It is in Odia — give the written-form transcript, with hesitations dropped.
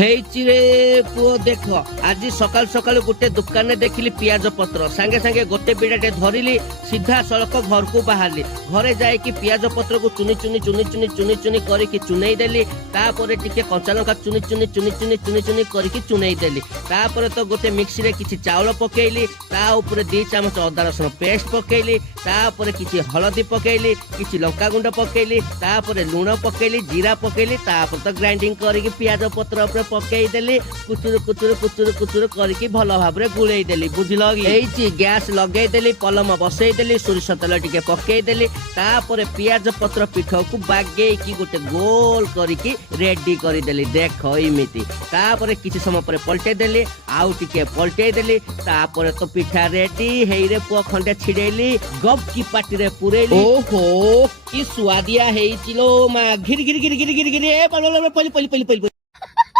ହେଇଛି ରେ ପୁଅ ଦେଖ ଆଜି ସକାଳୁ ସକାଳୁ ଗୋଟେ ଦୋକାନରେ ଦେଖିଲି ପିଆଜ ପତ୍ର ସାଙ୍ଗେ ସାଙ୍ଗେ ଗୋଟେ ବିଡ଼ାଟେ ଧରିଲି ସିଧା ସଳଖ ଘରକୁ ବାହାରିଲି। ଘରେ ଯାଇକି ପିଆଜ ପତ୍ରକୁ ଚୁନି ଚୁନି ଚୁନି ଚୁନି ଚୁନି ଚୁନି କରିକି ଚୁନେଇ ଦେଲି। ତାପରେ ଟିକେ କଞ୍ଚା ଲଙ୍କା ଚୁନି ଚୁନି ଚୁନି ଚୁନି ଚୁନି ଚୁନି କରିକି ଚୁନେଇ ଦେଲି। ତାପରେ ତ ଗୋଟେ ମିକ୍ସିରେ କିଛି ଚାଉଳ ପକେଇଲି, ତା ଉପରେ 2 ଚାମଚ ଅଦା ରସୁଣ ପେଷ୍ଟ ପକେଇଲି, ତାପରେ କିଛି ହଳଦୀ ପକେଇଲି, କିଛି ଲଙ୍କାଗୁଣ୍ଡ ପକେଇଲି, ତାପରେ ଲୁଣ ପକେଇଲି, ଜିରା ପକେଇଲି, ତାପରେ ତ ଗ୍ରାଇଣ୍ଡିଙ୍ଗ କରିକି ପିଆଜ ପତ୍ର ଉପରେ ପକେଇଦେଲି। କୁଚୁରୁ କୁଚୁରୁ କୁଚୁରୁ କୁଚୁରୁ କରିକି ଭଲ ଭାବରେ ଗୁଳେଇ ଦେଲି। ବୁଝିଲ କି? ହେଇଛି ଗ୍ୟାସ ଲଗେଇଦେଲି, ପଲମ ବସେଇଦେଲି, ସୋରିଷ ତେଲ ଟିକେ ପକେଇଦେଲି, ତାପରେ ପିଆଜ ପତ୍ର ପିଠକୁ ବାଗେଇକି ଗୋଟେ ଗୋଲ କରିକି ରେଡି କରିଦେଲି। ଦେଖ ଏମିତି। ତାପରେ କିଛି ସମୟ ପରେ ପଲଟେଇ ଦେଲି, ଆଉ ଟିକେ ପଲଟେଇ ଦେଲି, ତାପରେ ତ ପିଠା ରେଡି। ହେଇରେ ପୁଅ ଖଣ୍ଡେ ଛିଡେଇଲି, ଗପ କି ପାଟିରେ ପୁରେଇଲି। ଓହୋ କି ସୁଆଦିଆ ହେଇଛି ଲୋ ମା। ଘିରି ଘିରି ଘିରି ଘିରି ଘିରି ଘିରି ପଲି ପଲି ପଲି ପଲି